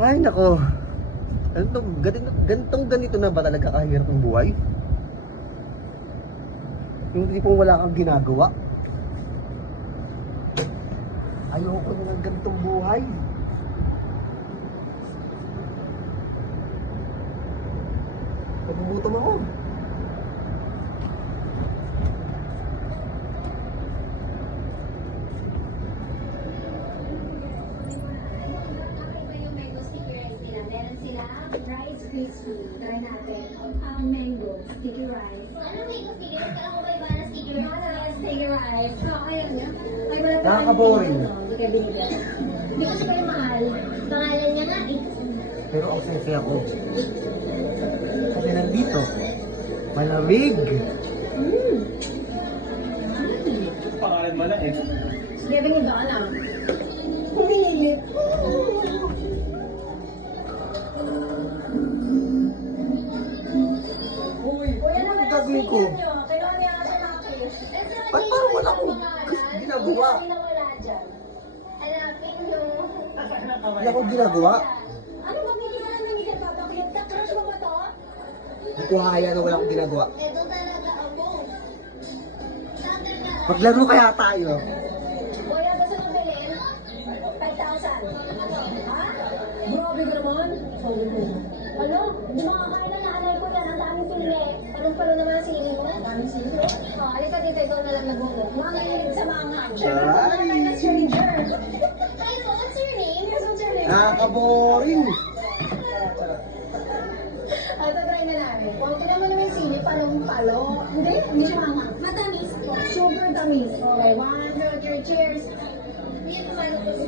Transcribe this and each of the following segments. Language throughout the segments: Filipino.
Ay, nako. Ganito na ba talaga kahirap ang buhay? Yung tipong wala kang ginagawa. Ayoko na ng ganitong buhay. Nagugutom ako. Rice crispy. Try natin. Mango. Sticky rice. Ano mango sticky rice? Kala ko ba iba na sticky rice? Sticky rice. So, ayan nga. Ay, wala pa. Nakaka-boring. Hindi kayo binigyan. Hindi kasi kayo mahal. Pangalan niya nga eh. Pero ang sensya ako. Kasi nandito. Malamig. Pangalan mo na eh. Giving you dollar. Humihilit. Uy, ano gagawin ko? Kailangan niya ata natin. Ba't parang wala akong ginagawa? Hanapin nyo. Wala akong ginagawa? Ano ba binigyan ng hindi ka tataklit? Crush mo ba to? Hindi ko kaya na wala akong ginagawa. Ito talaga ako. Sabi ka. Maglaro kaya tayo. Kuya, gusto mong bilhin? 5,000. Ha? Grabe ka naman. Sorry mo. Ano? Hindi makakain na nanay ko yan. Ang daming sili. Anong naman ang sili mo? Ang daming sili. Halika dito. Ikaw na lang nagulo. Mga mahilig sa mga. Siyempre, Ay. kumakain na stranger. Kayo, what's your name? Yes, what's your name? Nakaka-boring. Ito, try na namin. Kung tingnan mo naman yung sili, palong-palo. Hindi siya mama. Matamis. Super tamis. Okay, 1, 2, 3, cheers. Hindi ko malapos.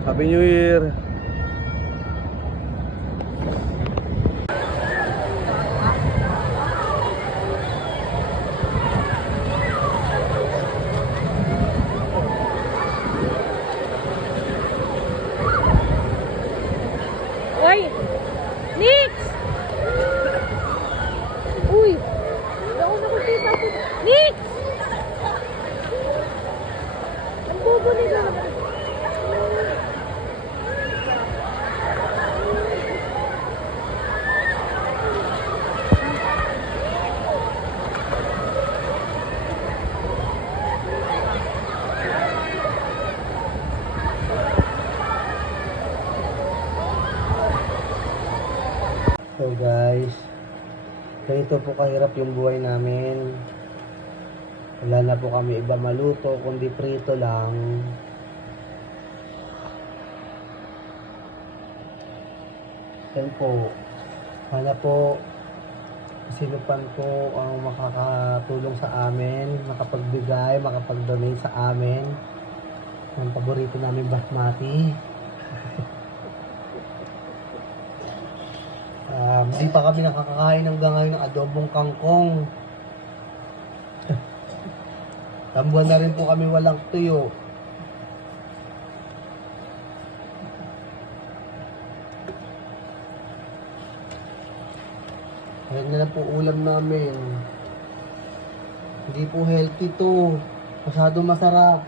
Happy New Year. Oy! Nix! Uy! Hindi ako nakikita ko. Nix! Ang bobo nila. So guys, ganito po kahirap yung buhay namin. Wala na po kami iba maluto, kundi prito lang. Yan po. Sana po sino pan po ang makakatulong sa amin, makapagbigay, makapag-donate sa amin. Ang paborito namin basmati. Hindi pa kami nakakakain hanggang ngayon ng adobong kangkong. Tambuhan na rin po kami walang tuyo. Ayan na lang po ulam namin. Hindi po healthy to. Masyado masarap.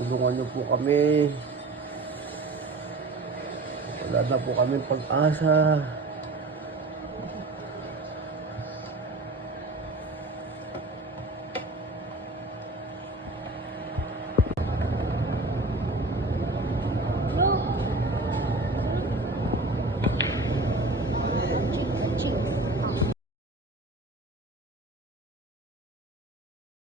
Tulungan niyo po kami. Wala na po kami pag-asa.